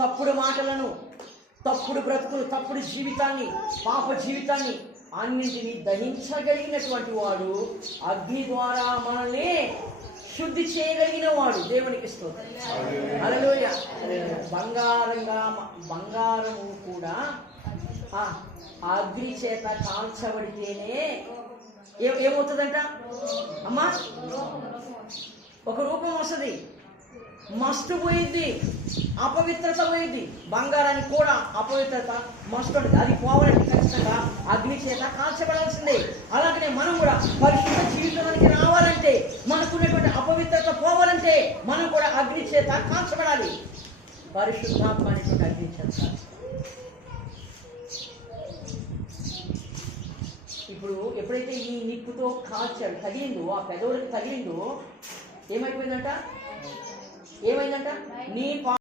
తప్పుడు మాటలను, తప్పుడు బ్రతుకులు, తప్పుడు జీవితాన్ని, పాప జీవితాన్ని అన్నింటినీ దహించగలిగినటువంటి వాడు, అగ్ని ద్వారా మనల్ని శుద్ధి చేయగలిగిన వాడు. దేవునికి స్తోత్రం. హల్లెలూయా. బంగారము కూడా అగ్ని చేత కాల్చబడితేనే ఏమవుతుందంట అమ్మా? ఒక రూపం వస్తుంది, మస్టు పోయిద్ది, అపవిత్రత పోయిద్ది. బంగారానికి కూడా అపవిత్రత మస్ట్ ఉంటుంది. అది పోవాలంటే ఖచ్చితంగా అగ్ని చేత కాల్చబడాల్సిందే. అలాగనే మనం కూడా పరిశుద్ధ జీవితానికి రావాలంటే, మనకున్నటువంటి అపవిత్రత పోవాలంటే మనం కూడా అగ్ని చేత కాల్చబడాలి. పరిశుద్ధాత్మ అనేటువంటి అగ్ని చేత. ఇప్పుడు ఎప్పుడైతే ఈ నిప్పుతో కాల్చాడు, తగిలిందో, ఆ పెదవులకు తగిలిందో ఏమైపోయిందంట? నీ